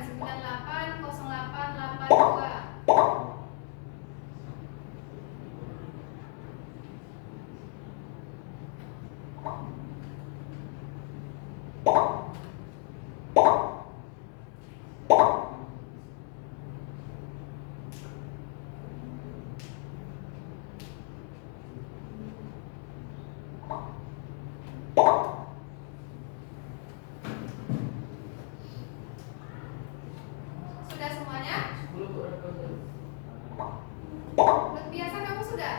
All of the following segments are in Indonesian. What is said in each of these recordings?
980882. Sudah semuanya? Biasa kamu sudah?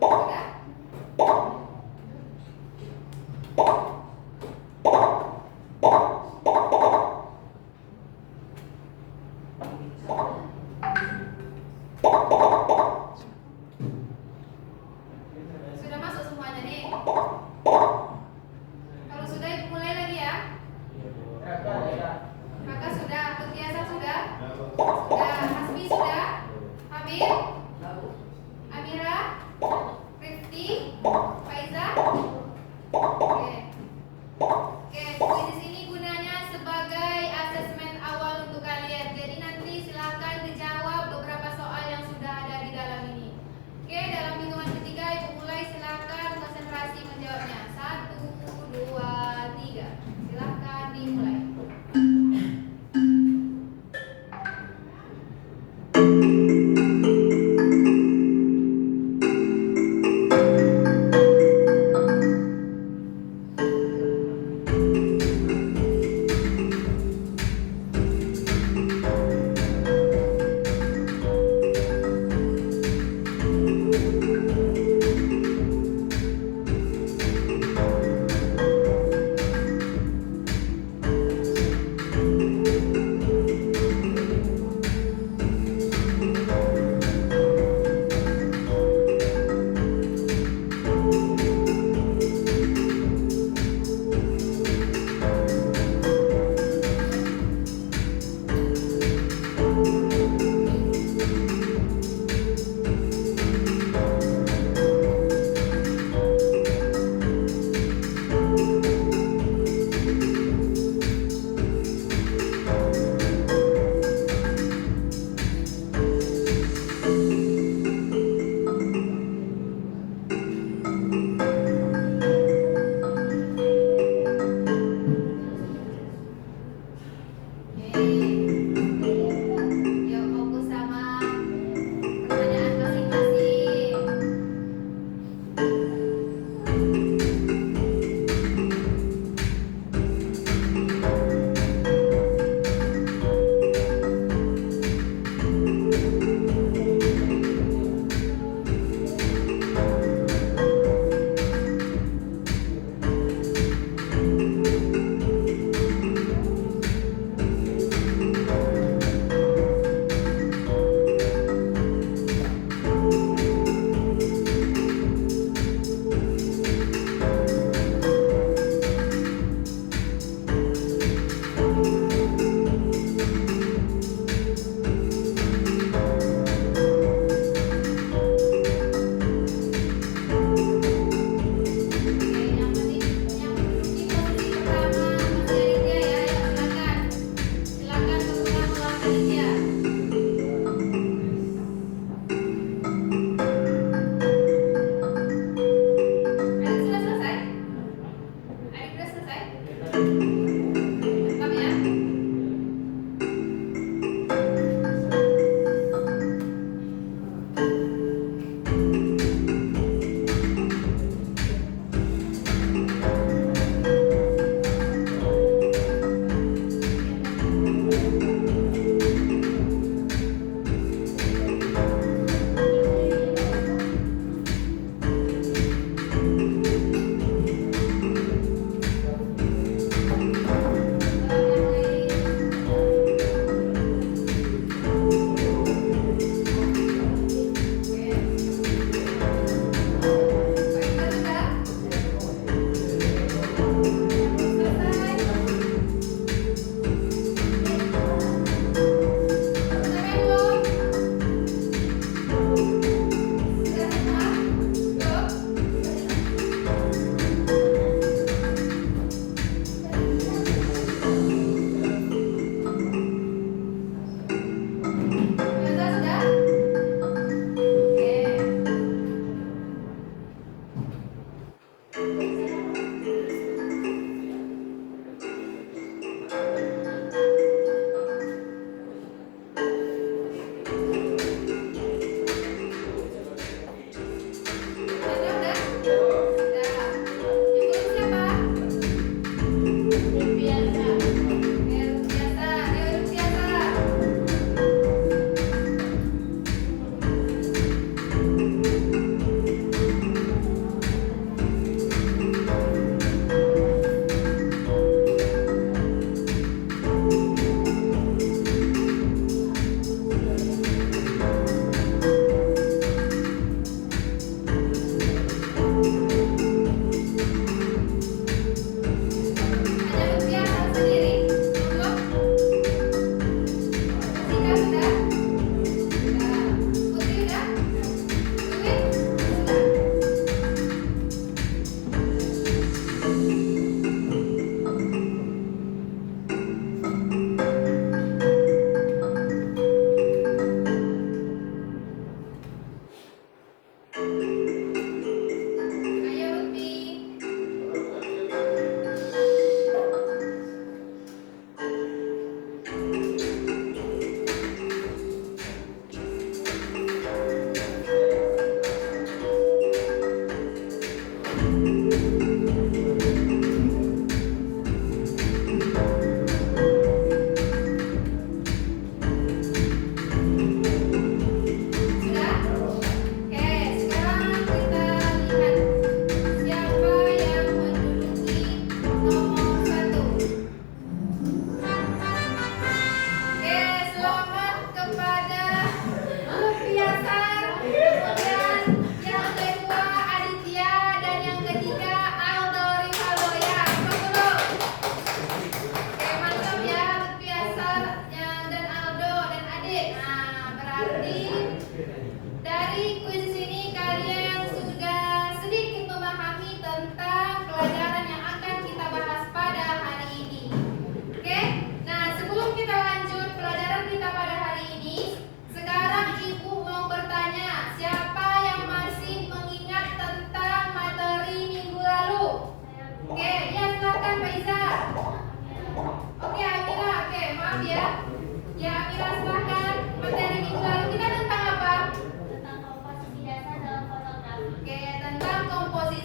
Sudah? Sudah masuk semuanya nih? Kalau sudah ibu mulai lagi ya. Maka sudah, biasa sudah? Sudah, Hasbi sudah? Habib? Amira?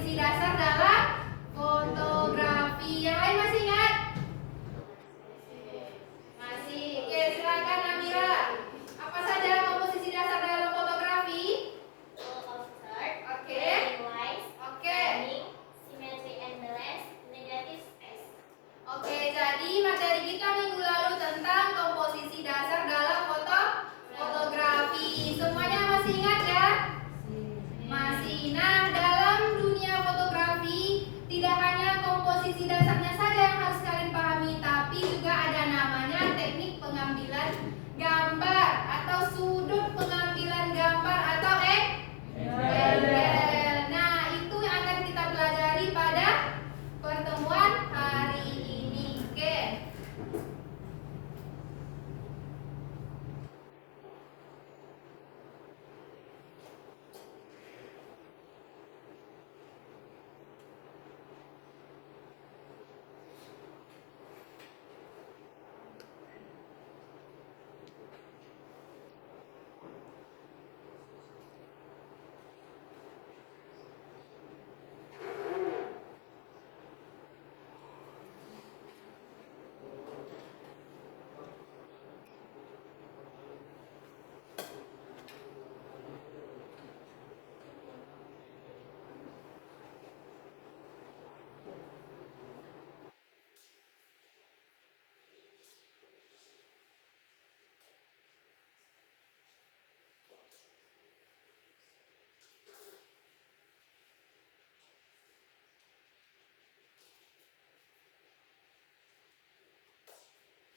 komposisi dasar dalam fotografi. Yang lain masih ingat? Masih. Oke, silakan Amira. Apa saja komposisi dasar dalam fotografi? Oke. Oke. Oke, jadi materi kita minggu lalu tentang komposisi dasar dalam fotografi. Semuanya masih ingat ya? Masih. Nah, dalam dunia fotografi tidak hanya komposisi dasarnya saja yang harus kalian pahami, tapi juga ada namanya teknik pengambilan gambar atau sudut pengambilan gambar atau angle. Nah, itu yang akan kita pelajari pada pertemuan hari ini. Oke.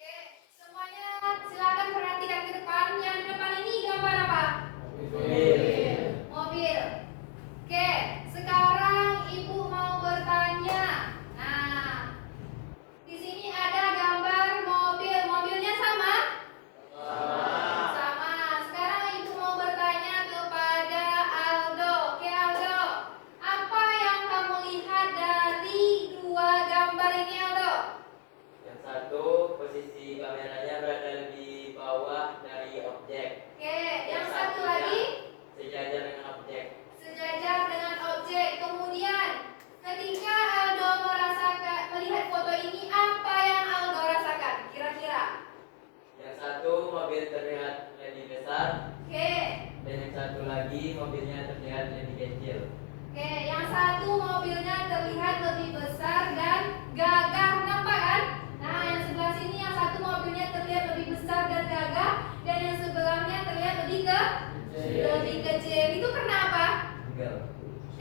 Oke, semuanya silakan perhatikan ke depan. Yang di depan ini gambar apa? Mobil. Oke, sekarang Ibu mau bertanya. Nah, di sini ada gambar mobil. Mobilnya sama? Sama. Sekarang Ibu mau bertanya kepada Aldo. Oke, Aldo. Apa yang kamu lihat dari dua gambar ini, Aldo? Yang satu, posisi kameranya berada lebih bawah dari objek. Oke, yang satu lagi Sejajar dengan objek. sejajar dengan objek. Kemudian, ketika Aldo melihat foto ini, apa yang Aldo rasakan? Kira-kira? Yang satu, mobil terlihat lebih besar. Oke. Dan yang satu lagi, mobilnya terlihat lebih kecil. Oke, yang satu mobilnya terlihat lebih besar dan gagah, nampak kan? Nah, yang sebelah sini yang satu mobilnya terlihat lebih besar dan gagah, dan yang sebelahnya terlihat lebih kecil. Itu karena apa?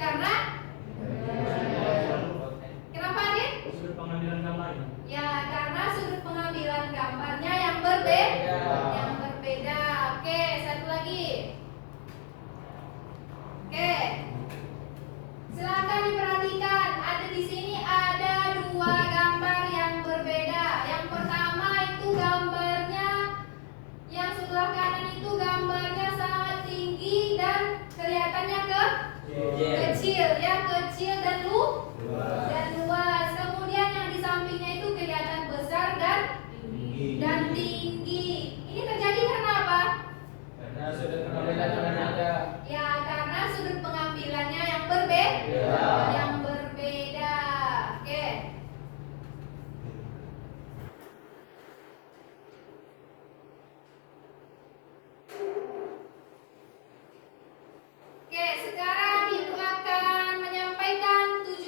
Karena kenapa, Adit? Sudut pengambilan gambarnya. Ya, karena sudut pengambilan gambarnya yang berbeda. Oke, satu lagi. Oke. Silakan diperhatikan. Ada di sini ada dua gambar yang berbeda. Yang pertama itu gambarnya yang sebelah kanan itu gambarnya sangat tinggi dan kelihatannya kecil ya, kecil dan luas. Kemudian yang di sampingnya itu kelihatan besar dan tinggi. Ini terjadi karena apa? Karena sudut pengambilannya ada. Ya, karena sudut pengambilannya yang berbeda. Oke. Oke, sekarang Ibu akan menyampaikan 7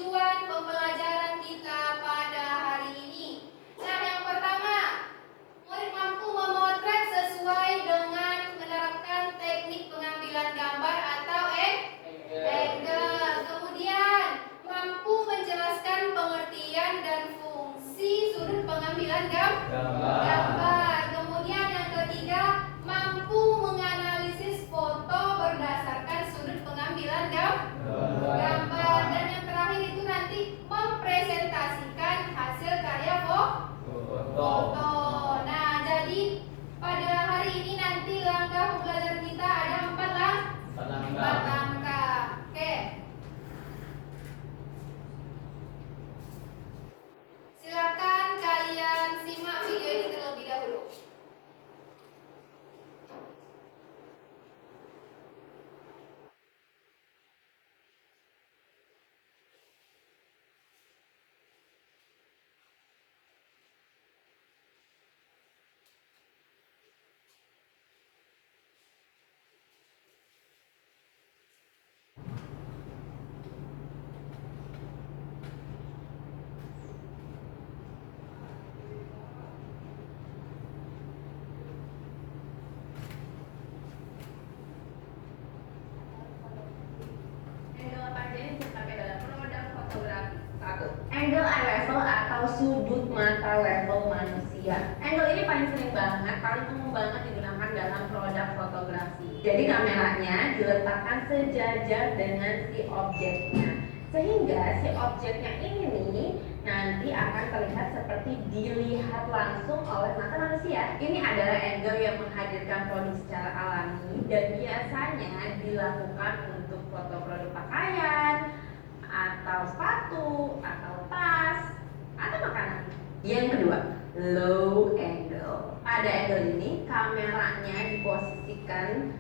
sudut mata level manusia. Angle ini paling sering banget, paling umum banget digunakan dalam produk fotografi. Jadi kameranya diletakkan sejajar dengan si objeknya, sehingga si objeknya ini nih nanti akan terlihat seperti dilihat langsung oleh mata manusia. Ini adalah angle yang menghadirkan produk secara alami dan biasanya dilakukan untuk foto produk pakaian, atau sepatu, atau tas, atau makanan. Yang kedua, low angle. Pada angle ini kameranya diposisikan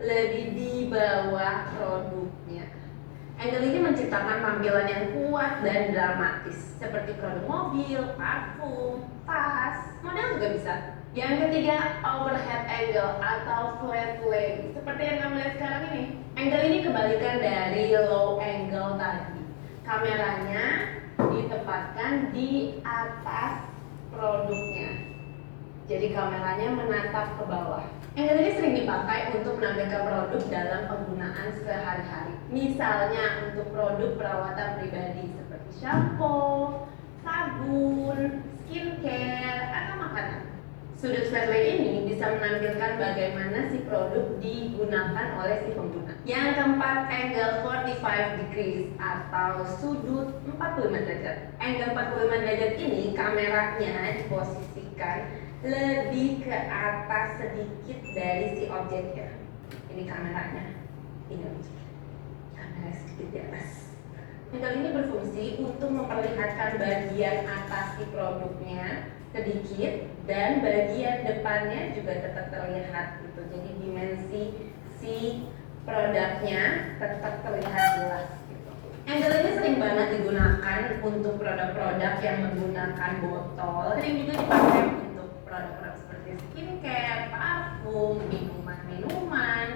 lebih di bawah produknya. Angle ini menciptakan tampilan yang kuat dan dramatis, seperti produk mobil, parfum, tas, model juga bisa. Yang ketiga, overhead angle atau flat lay, seperti yang kamu lihat sekarang ini. Angle ini kebalikan dari low angle tadi. Kameranya ditempatkan di atas produknya, jadi kameranya menatap ke bawah. Angle ini sering dipakai untuk menampilkan produk dalam penggunaan sehari-hari. Misalnya untuk produk perawatan pribadi seperti shampoo, sabun, skincare, atau makanan. Sudut flat lay ini bisa menampilkan bagaimana si produk digunakan oleh si pengguna. Yang keempat, angle 45 degrees atau sudut 45 derajat. Angle 45 derajat ini kameranya diposisikan lebih ke atas sedikit dari si objeknya. Ini kameranya, ini objeknya. Kamera sedikit di atas. Angle ini berfungsi untuk memperlihatkan bagian atas si produknya sedikit dan bagian depannya juga tetap terlihat gitu. Jadi dimensi si produknya tetap terlihat jelas gitu. Angle ini sering banget digunakan untuk produk-produk yang menggunakan botol. Sering juga dipakai untuk produk-produk seperti skincare, parfum, minuman-minuman,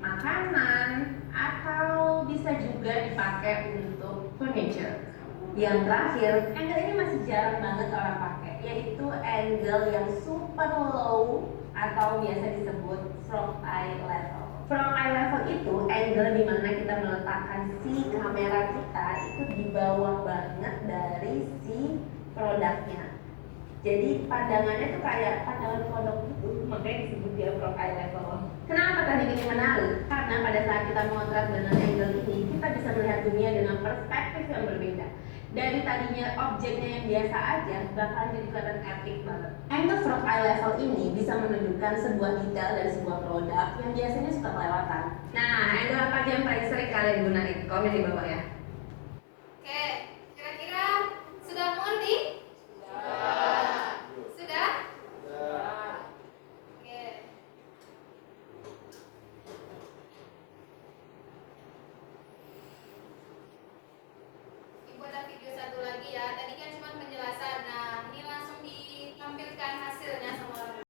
makanan, atau bisa juga dipakai untuk furniture. Yang terakhir, angle ini masih jarang banget orang pakai, yaitu angle yang super low atau biasa disebut from eye level. From eye level itu angle di mana kita meletakkan si kamera kita itu di bawah banget dari si produknya. Jadi pandangannya tuh kayak pandangan kodok gitu, makanya disebut dia from eye level. Kenapa tadi ini menarik? Karena pada saat kita memotret dengan angle ini, kita bisa melihat dunia dengan perspektif yang berbeda. Dari tadinya objeknya yang biasa aja, bakal jadi kelihatan epic banget. Angle from eye level ini bisa menunjukkan sebuah detail dari sebuah produk yang biasanya suka kelewatan. Nah, angle apa aja yang paling sering kalian gunain? Komen di bawah ya. Oke, kira-kira sudah mengerti? Sudah? Oke. Ibu ada video satu lagi ya. Tadi kan cuma penjelasan. Nah, ini langsung ditampilkan hasilnya sama orang.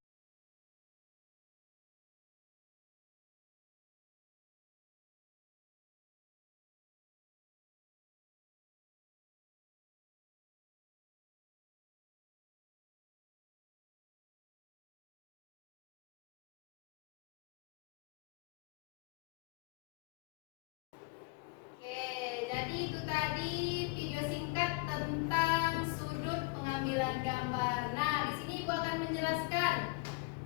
Oke, jadi itu tadi video singkat tentang sudut pengambilan gambar. Nah, di sini Ibu akan menjelaskan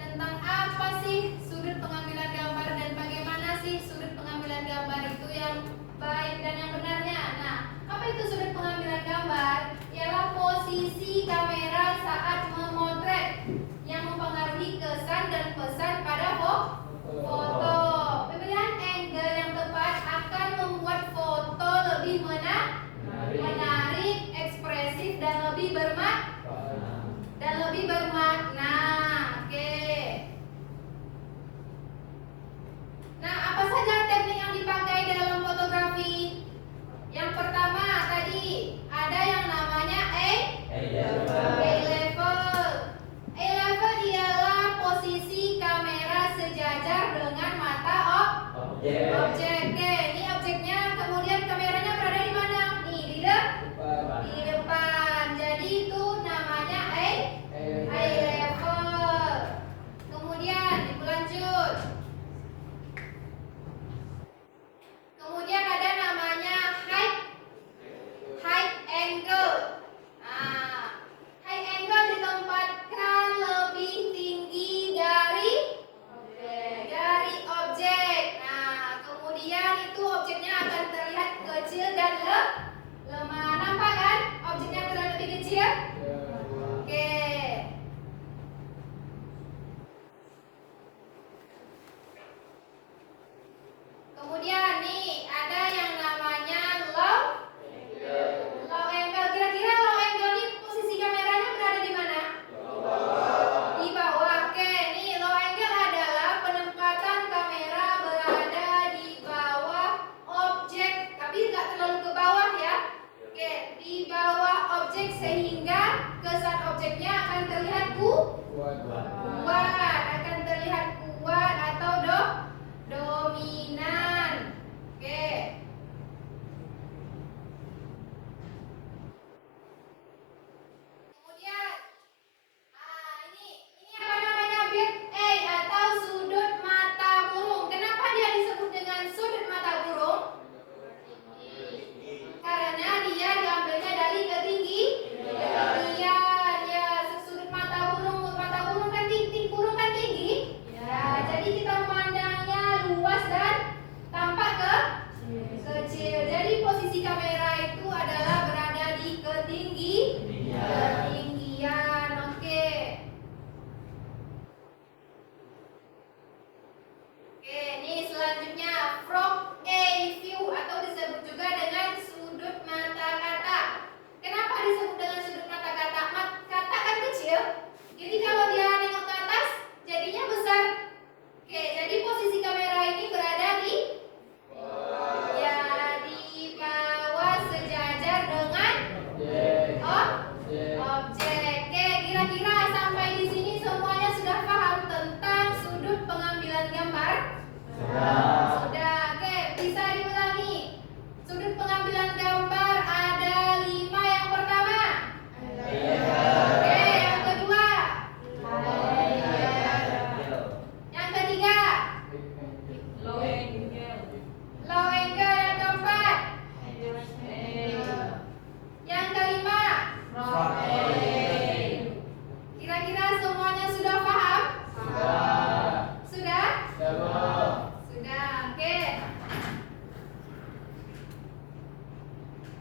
tentang apa sih sudut pengambilan gambar dan bagaimana sih sudut pengambilan gambar itu yang baik dan yang benarnya. Nah, apa itu sudut pengambilan gambar? Ialah posisi kamera saat memotret yang mempengaruhi kesan dan pesan pada foto. Pemilihan angle yang tepat akan membuat foto lebih menarik, ekspresif dan lebih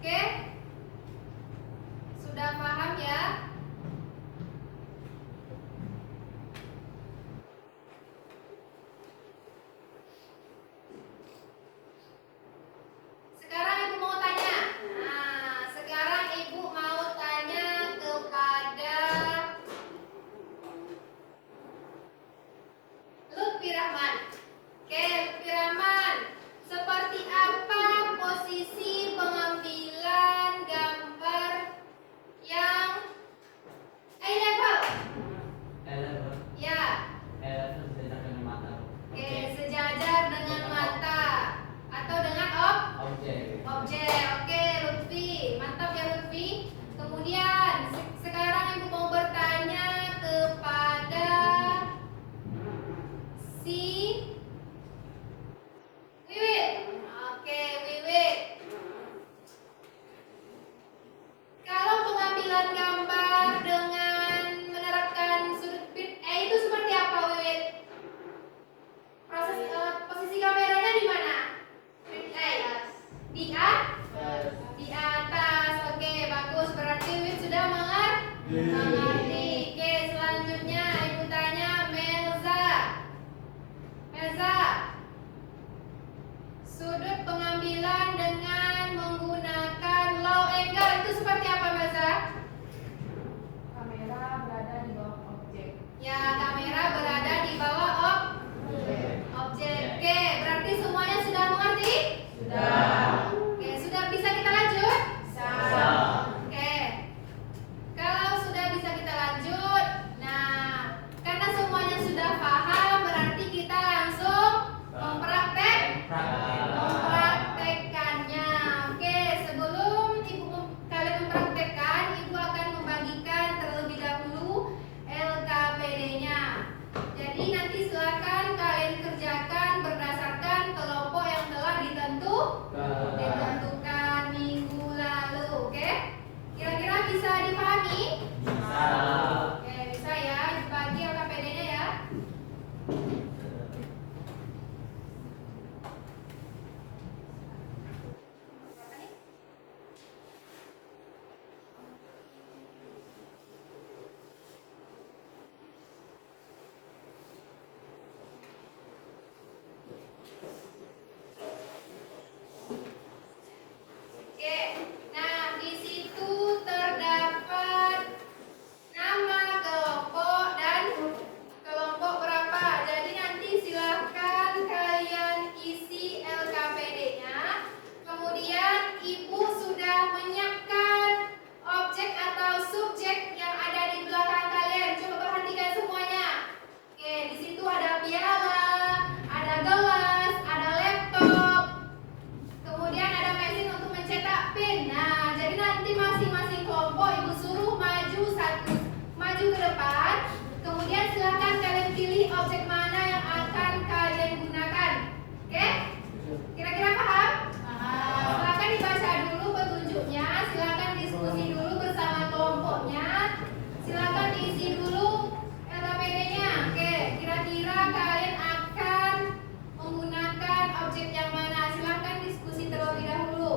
Oke? Sudah paham ya? Sekarang Ibu mau tanya. Nah, sekarang Ibu mau tanya kepada Lutfi Rahman. Oke, Lutfi Rahman. Seperti apa posisi pengambilan gambar yang eye level? Eleven. Ya. Eleven sejajar dengan mata. Oke, sejajar dengan mata atau dengan Objek. objek. Oke, Lutfi. Mantap ya Lutfi. Kemudian sekarang Ibu mau bertanya kepada si Wiwit. Oke, Wiwit. Kalau pengambilan gambar dengan menerapkan sudut bit itu seperti apa, Wiwit? Posisi kameranya di mana? Di atas. Di atas. Oke, bagus. Berarti Wiwit sudah mengerti. Oke, selanjutnya Ibu tanya Melza. Melza. Sudut pengambilan dengan menggunakan low angle itu seperti apa, Melza? Kamera berada di bawah objek. Ya, kamera berada di bawah objek. Oke, berarti semuanya sudah mengerti? Sudah. Oke, sudah bisa kita lanjut? Bisa. Oke. Kalau sudah bisa kita lanjut, nah, karena semuanya sudah paham, berarti kita langsung mempraktekkannya. Oke, sebelum kalian mempraktekkan, Ibu akan membagikan terlebih dahulu LKPD-nya. Jadi nanti silakan kalian kerjakan berdasarkan kelompok yang telah ditentukan minggu lalu. Oke? Kira-kira bisa dipahami? Bisa. Oke, bisa ya. Dibagi LKPD-nya ya. Oke, nah di situ terdapat nama kelompok dan kelompok berapa. Jadi nanti silahkan kalian isi LKPD-nya. Kemudian Ibu sudah menyiapkan objek atau subjek yang ada di belakang kalian. Coba perhatikan semuanya. Oke, di situ ada piala, ada gelas, ada laptop. Kemudian ada mesin untuk mencetak pin. Nah, jadi nanti masing-masing kelompok Ibu suruh maju ke depan. Kemudian silakan kalian pilih objek mana yang akan kalian gunakan. Oke? Kira-kira paham? Silakan dibaca dulu petunjuknya. Silakan diskusi dulu bersama kelompoknya. Silakan diisi dulu LKPD-nya. Oke, kira-kira kalian akan menggunakan objek yang mana? Silakan diskusi terlebih dahulu.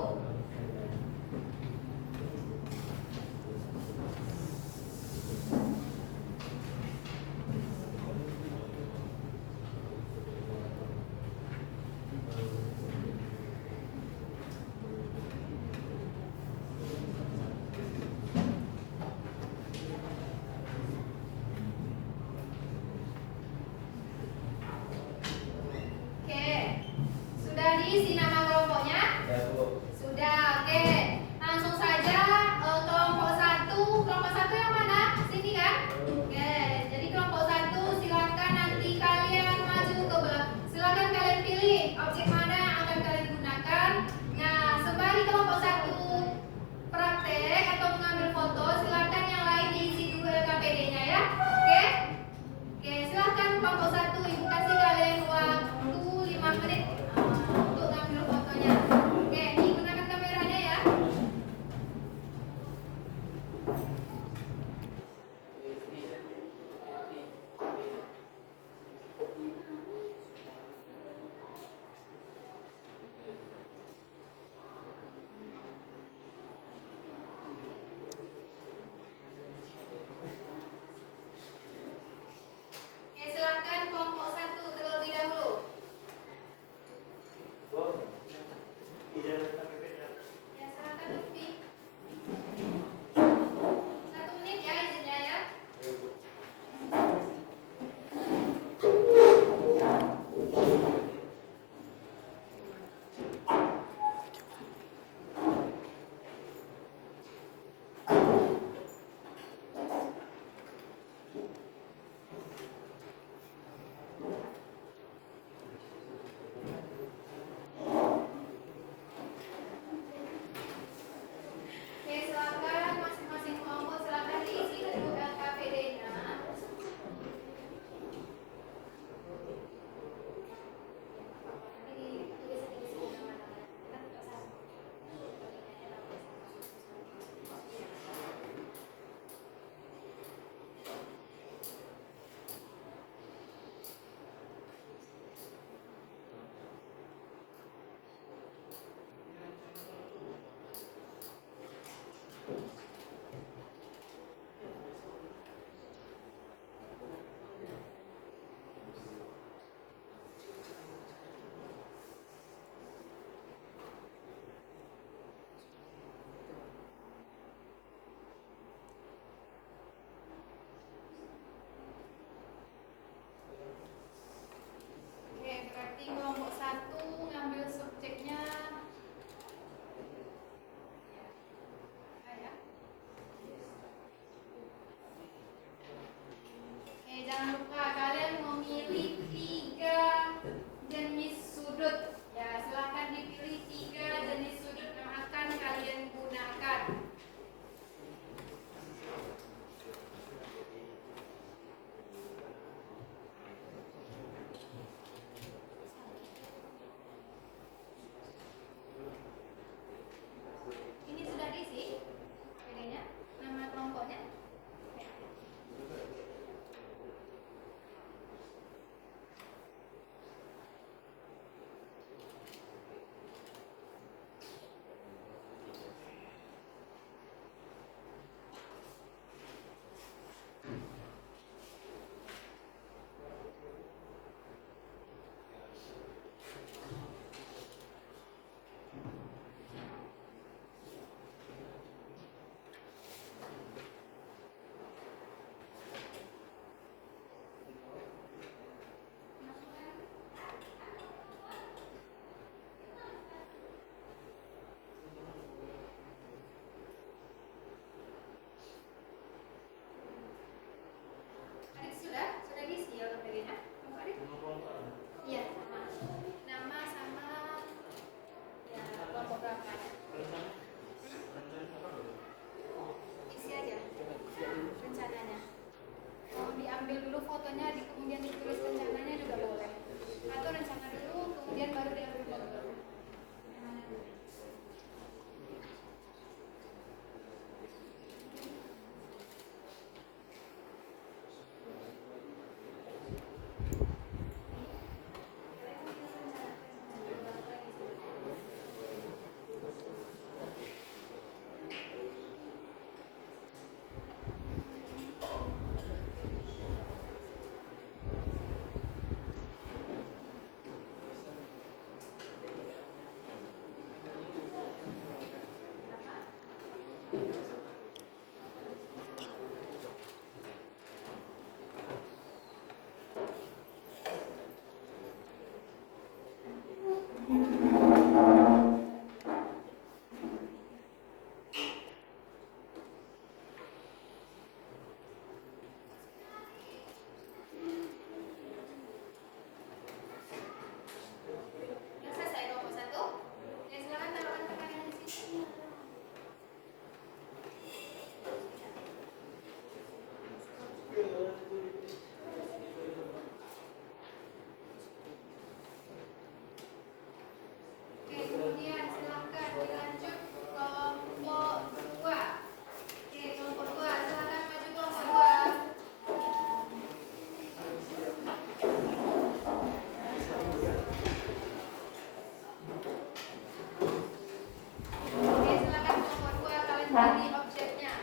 Pilih objeknya.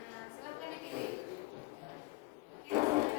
Nah, silakan dipilih. Silakan.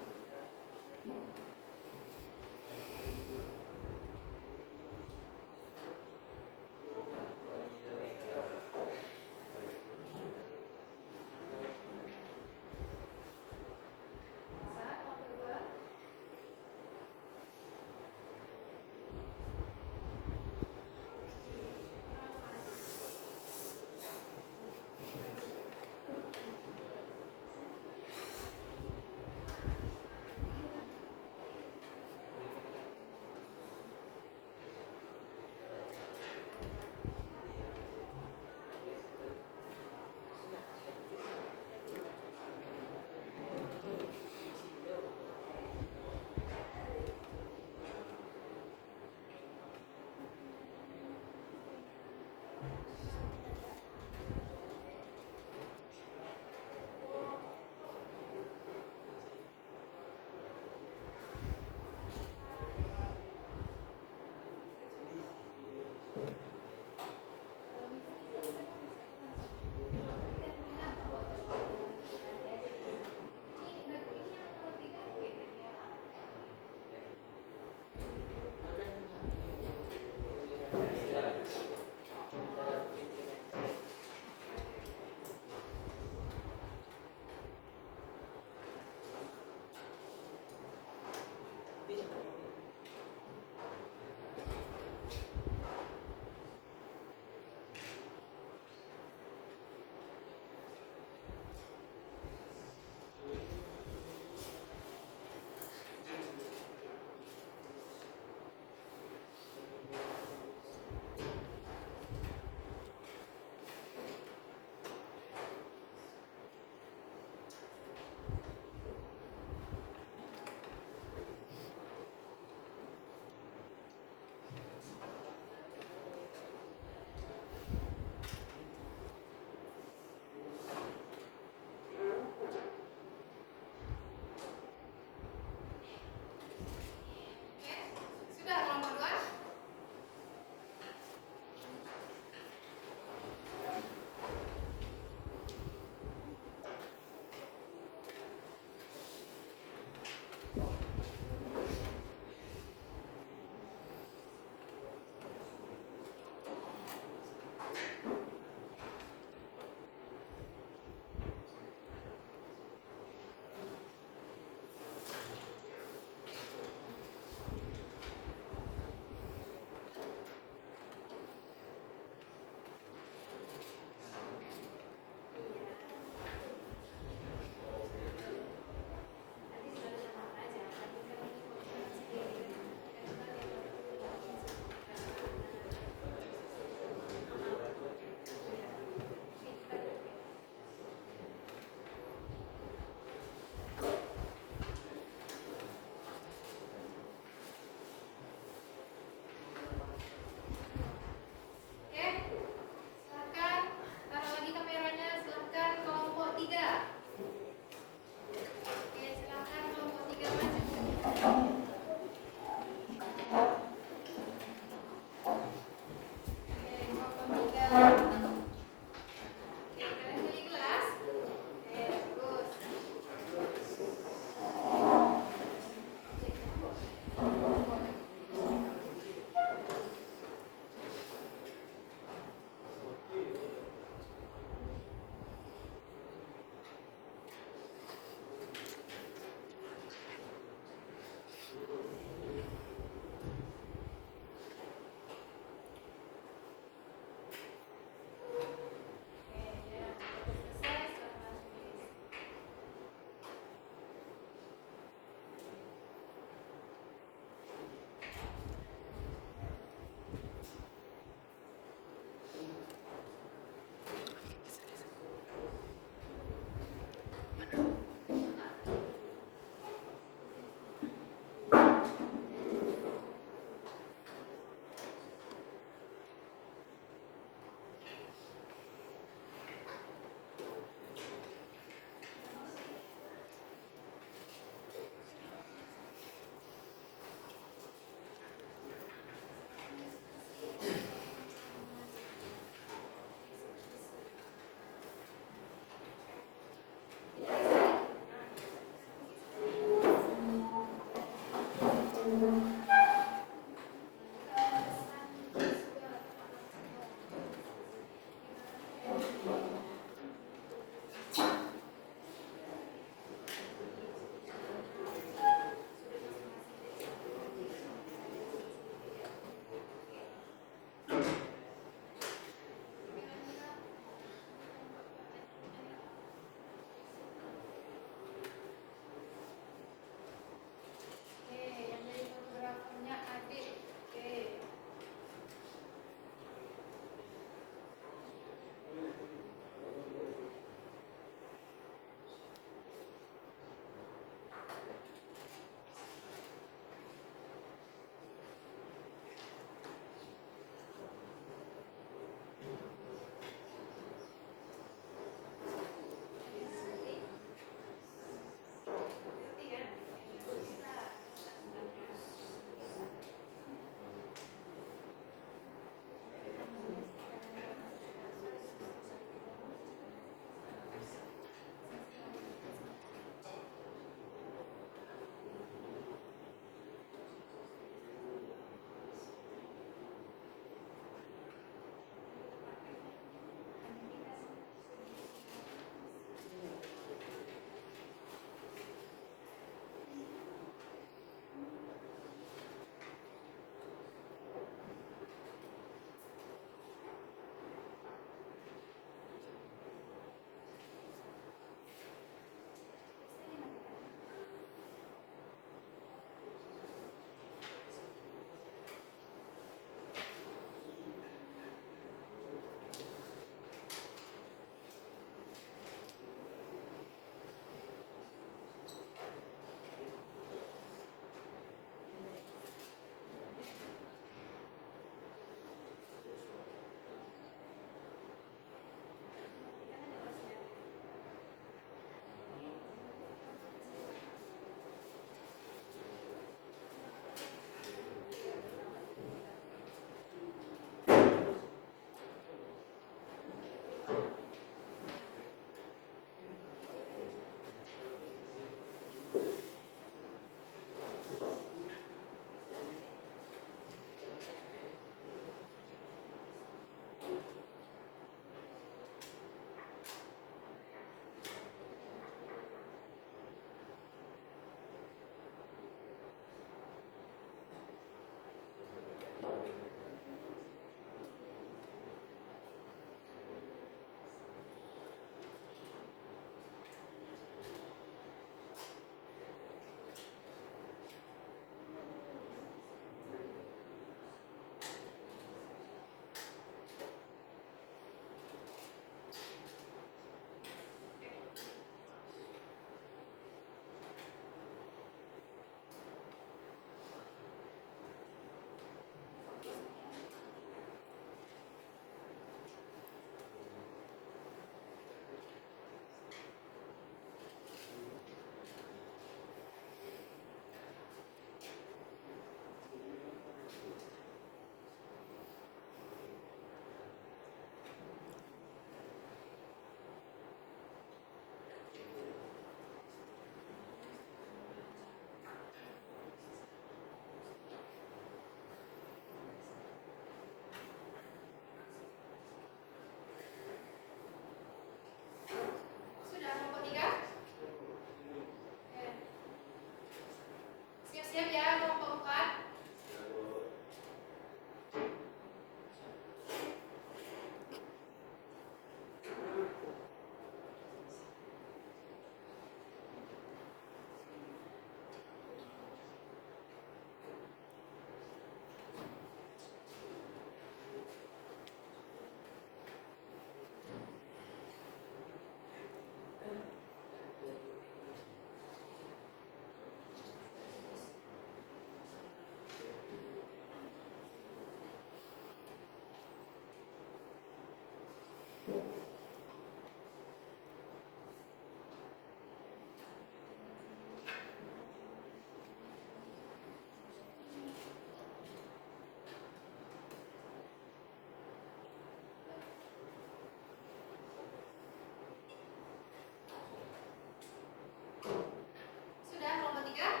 Sudah kelompok 3?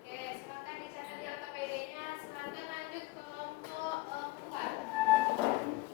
Oke, silakan dicatat di LKPD-nya. Silakan lanjut kelompok 4.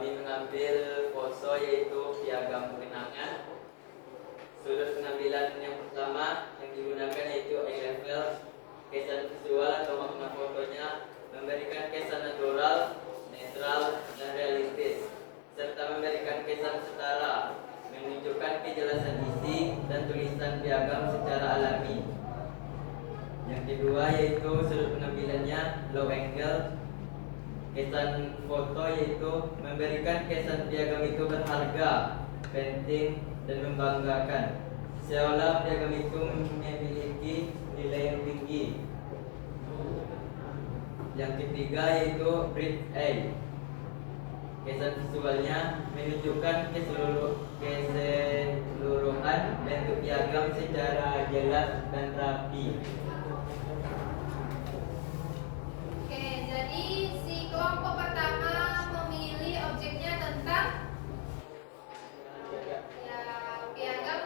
kami mengambil foto yaitu piagam kemenangan. Sudut pengambilan yang pertama yang digunakan yaitu eye level. Kesan visual atau makna fotonya memberikan kesan natural, netral, dan realistis, serta memberikan kesan setara, menunjukkan kejelasan isi dan tulisan piagam secara alami. Yang kedua yaitu sudut pengambilannya low angle. Kesan foto yaitu memberikan kesan piagam itu berharga, penting, dan membanggakan, seolah piagam itu memiliki nilai yang tinggi. Yang ketiga yaitu bright eye. Kesan visualnya menunjukkan keseluruhan bentuk piagam secara jelas dan rapi. Oke, jadi si kelompok pertama memilih objeknya tentang ya piagam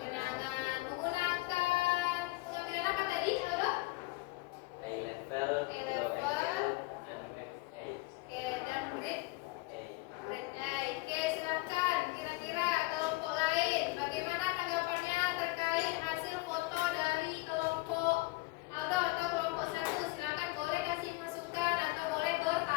kenangan menggunakan pengambilan apa tadi? Aldo? Eye level, Eye low level. angle, dan max eye. Oke, dan Eye. red eye. Oke, silakan. Kira-kira kelompok lain, bagaimana tanggapannya terkait hasil foto dari kelompok Aldo atau kelompok satu? Silakan boleh kasih masukan atau boleh bertanya.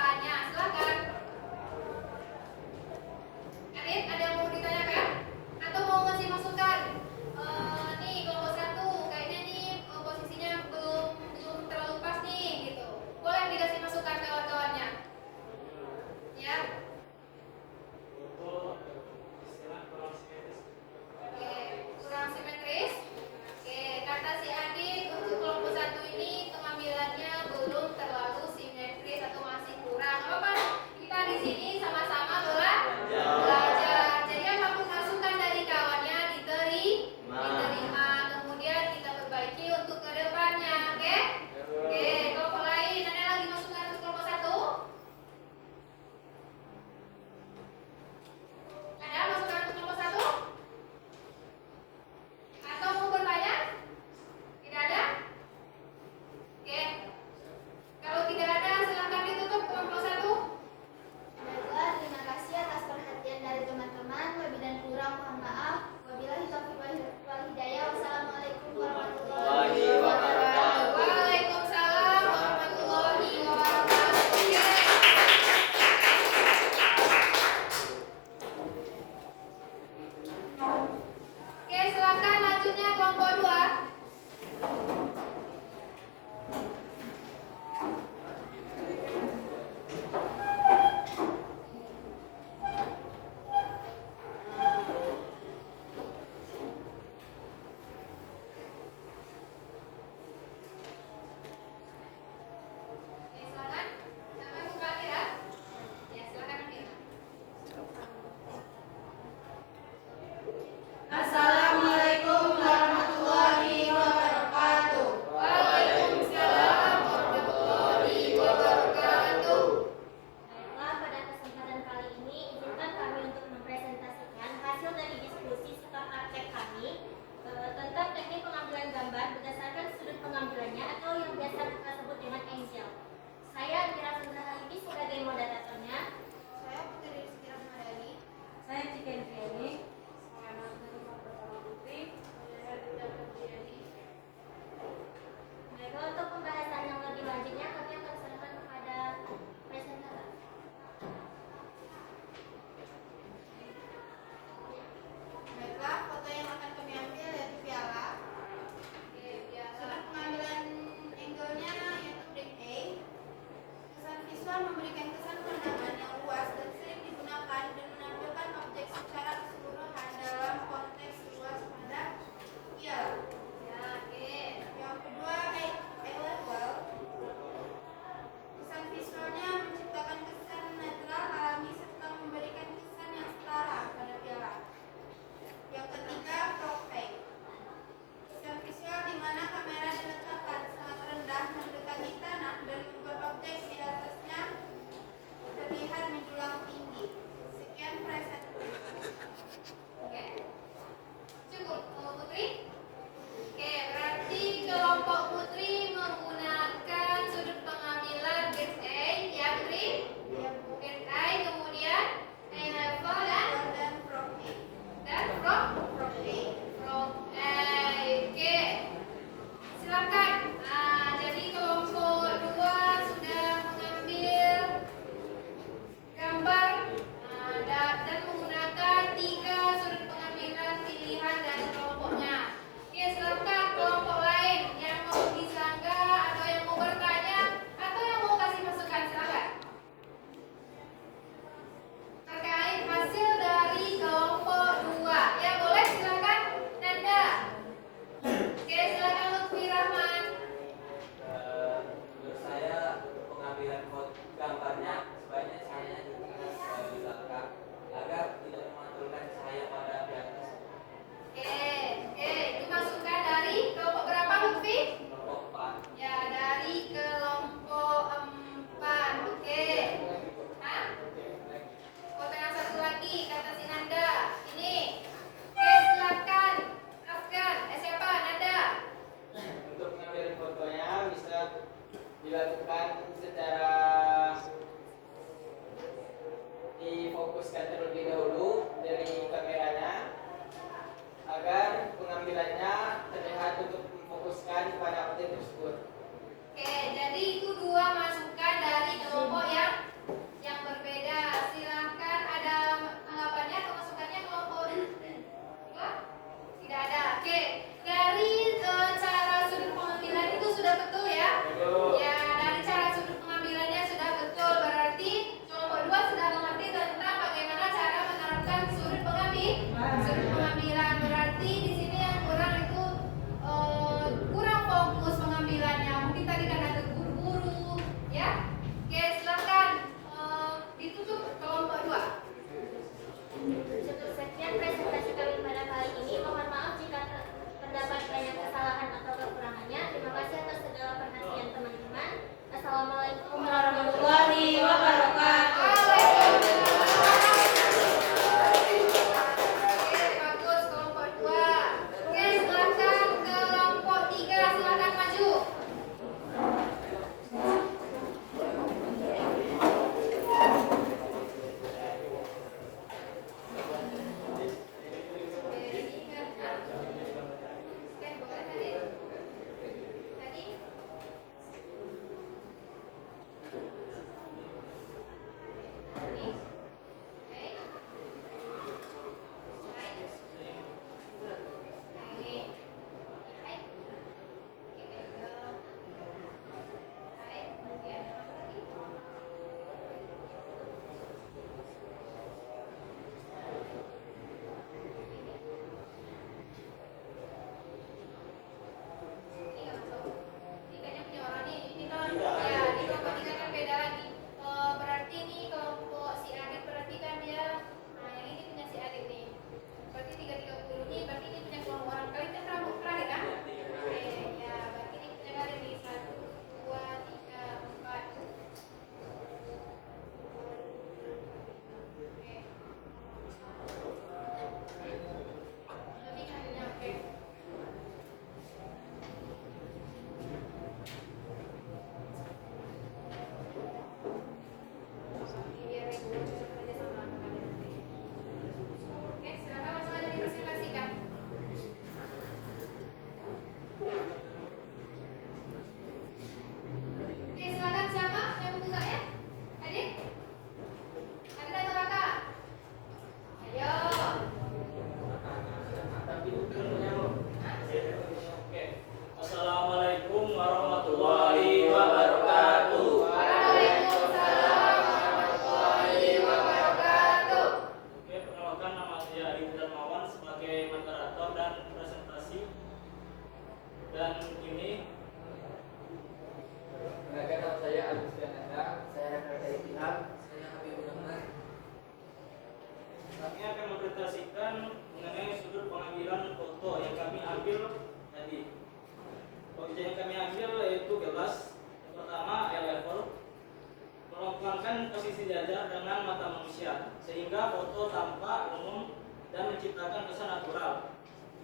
sejajar dengan mata manusia, sehingga foto tampak umum dan menciptakan kesan natural,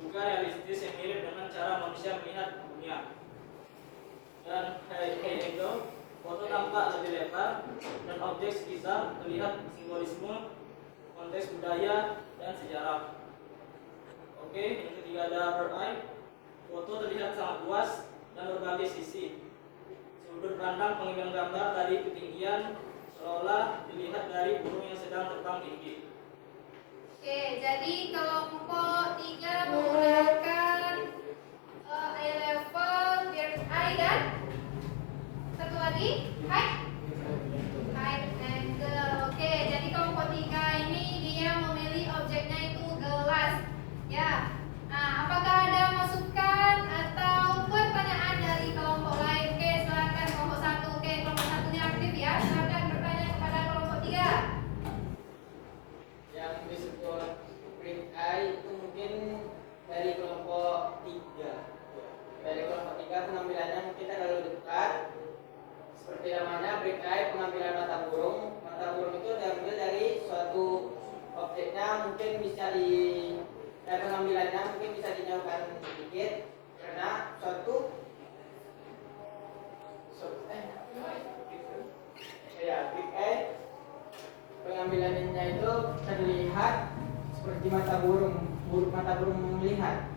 juga realistis yang mirip dengan cara manusia melihat dunia. Dan high angle, foto tampak lebih lebar dan objek sekitar terlihat simbolisme, konteks budaya, dan sejarah. Oke, yang ketiga ada bird eye. Foto terlihat sangat luas dan berbagai sisi. Sudut pandang pengambilan gambar dari ketinggian seolah dilihat dari burung yang sedang terbang tinggi. Oke, jadi kelompok 3 menggunakan eye level, bird eye, dan satu lagi height angle. Oke, jadi kelompok 3 ini dia memilih objeknya itu gelas. Ya. Nah, apakah ada masukan atau pertanyaan dari kelompok lain? Oke, silakan kelompok 1. Oke, kelompok 1 ini aktif ya. Silakan bertanya kepada kelompok 3. Yang disebut brick eye itu mungkin dari kelompok 3. Dari kelompok 3 pengambilannya mungkin terlalu dekat. Seperti namanya brick eye, pengambilan mata burung. Mata burung itu diambil dari suatu objeknya, mungkin bisa dan pengambilannya mungkin bisa dijauhkan sedikit karena brick eye pengambilannya itu terlihat seperti mata burung melihat.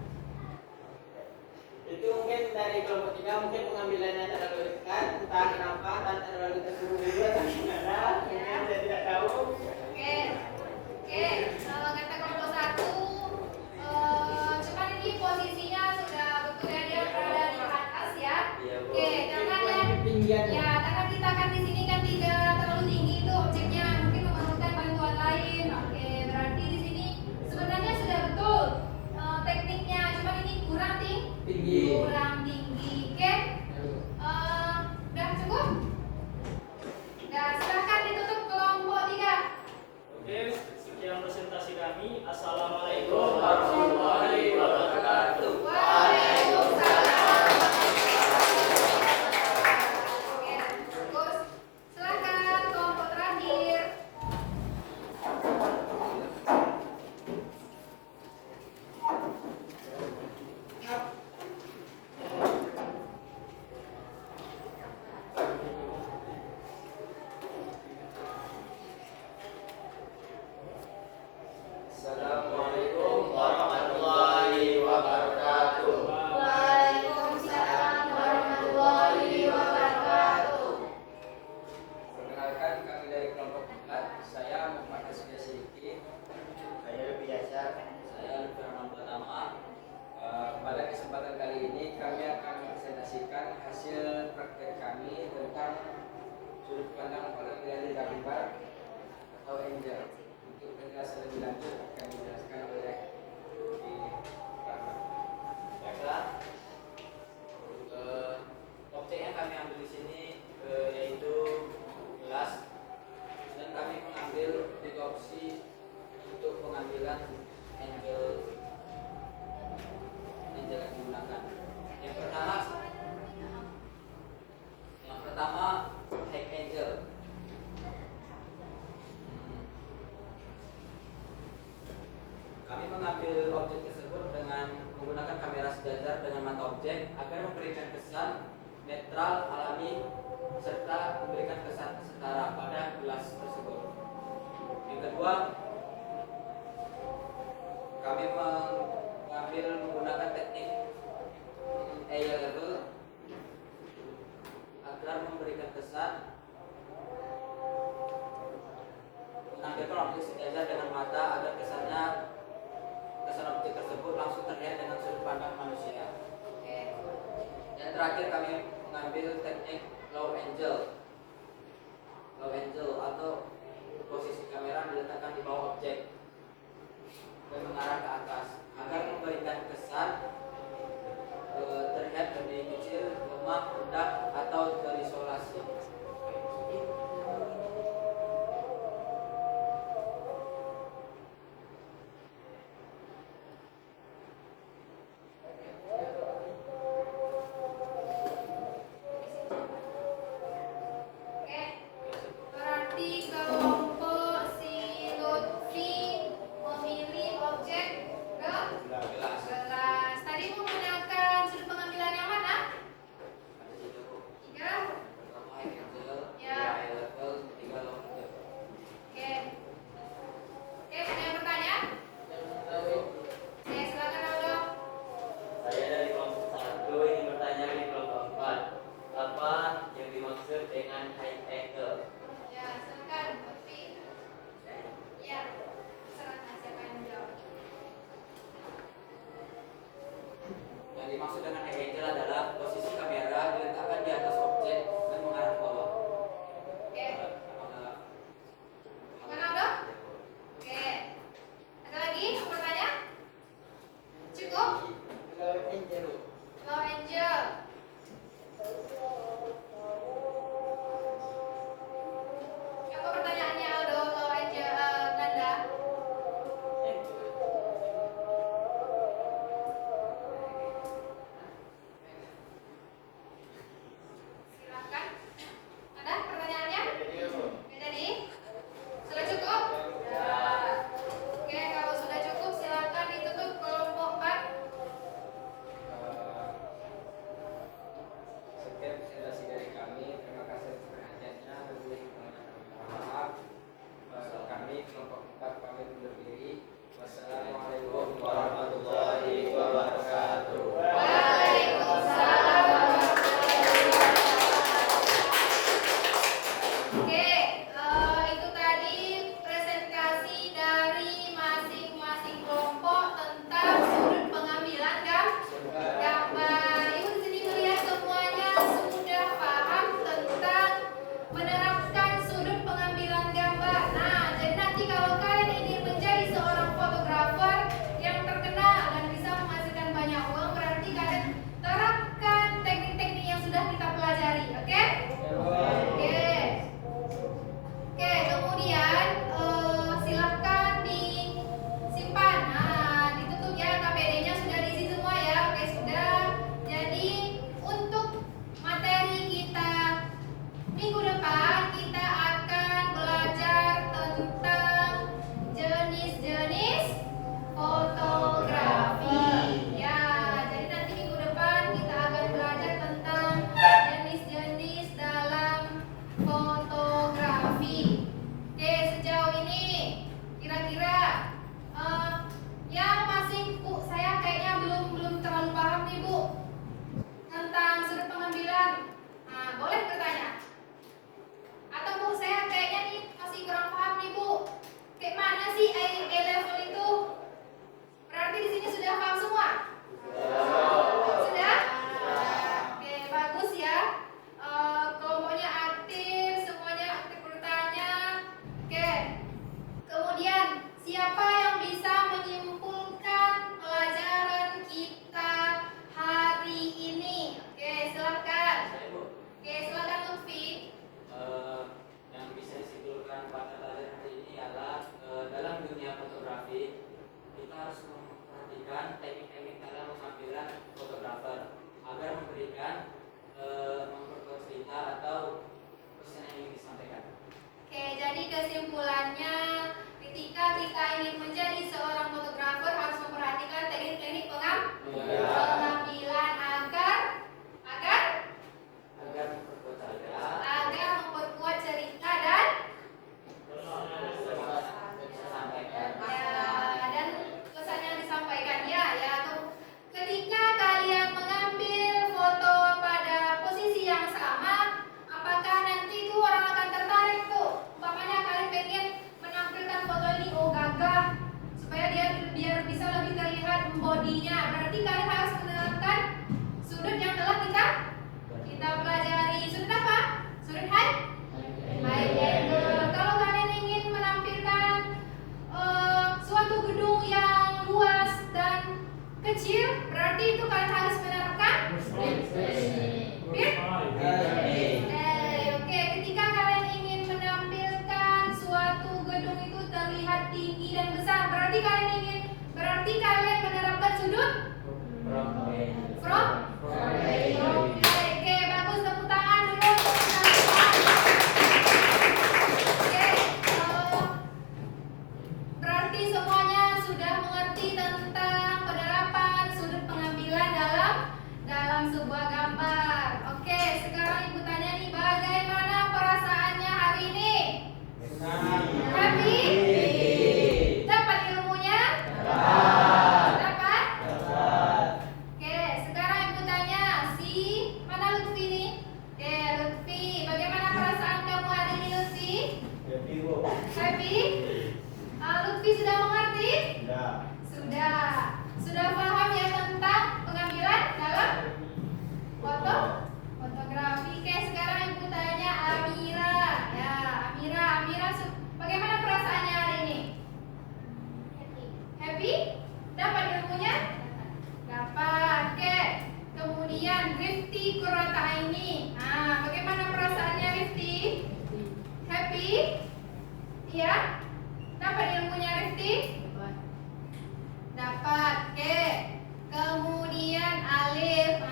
Itu mungkin dari kelompok 3 mungkin pengambilannya terlalu dekat, entah kenapa, entah terlalu terburu-buru atau gimana, mungkin saya tidak tahu. Oke, kata kelompok 1, cuman ini posisinya sudah betul ya, dia berada di atas ya. Oke, karena Ketinggian. ya karena kita kan di sini kan tidak terlalu tinggi itu objeknya, mungkin memerlukan bantuan lain. Oke, berarti di sini sebenarnya sudah betul tekniknya, cuman ini kurang tinggi. Oke, udah cukup? Udah, silahkan ditutup kelompok 3. Oke, sekian presentasi kami. Assalamualaikum warahmatullahi wabarakatuh. Waalaikumsalam. Oke, bagus. Silakan kelompok terakhir. Assalamualaikum warahmatullahi wabarakatuh. Waalaikumsalam warahmatullahi wabarakatuh. Perkenalkan, kami dari kelompok 4. Saya Muhammad Hasbi Siddiqi. Saya Lutfi Yasar. Saya Lutfi Rahman Pratama. Pada kesempatan kali ini kami akan mempresentasikan hasil praktek kami tentang sudut pandang orang dari gambar atau angel. Untuk penjelasan lebih lanjut akan dijelaskan oleh Baiklah. Objek yang kami ambil di sini yaitu gelas, dan kami mengambil 3 opsi untuk pengambilan angle yang digunakan. Yang pertama high angle. Kami mengambil objek tersebut dengan menggunakan kamera sejajar dengan mata objek agar memberikan kesan netral, alami, serta memberikan kesan setara pada gelas tersebut. Yang kedua, kami mengambil menggunakan teknik eye level agar memberikan kesan mengambil objek sejajar dengan mata agar kesan objek tersebut langsung terlihat dengan sudut pandang manusia. Dan terakhir kami mengambil teknik low angle atau posisi kamera diletakkan di bawah tinggi dan besar. Berarti kalian menerapkan sudut from. Oke, bagus, tepuk tangan dulu untuk teman-teman. Oke, berarti semuanya sudah mengerti tentang penerapan sudut pengambilan dalam sebuah gambar. Oke, sekarang ibu tanya nih, bagaimana perasaannya hari ini? Happy? Dapat ilmunya? Dapat? Oke, sekarang ibu tanya mana Lutfi nih? Oke, Lutfi, bagaimana perasaan kamu hari ini, Lutfi? Happy? Lutfi sudah mengerti? Sudah paham ya tentang pengambilan dalam fotografi. Oke, sekarang ibu tanya Amira. Ya, Amira, bagaimana perasaannya hari ini? Happy? Dapat ilmunya? Dapat. Oke. Kemudian Rifti Kurataini. Bagaimana perasaannya Rifti? Happy? Iya? Dapat ilmunya Rifti? Dapat. Oke. Kemudian Alif.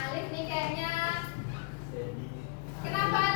Alif nih kayaknya. Kenapa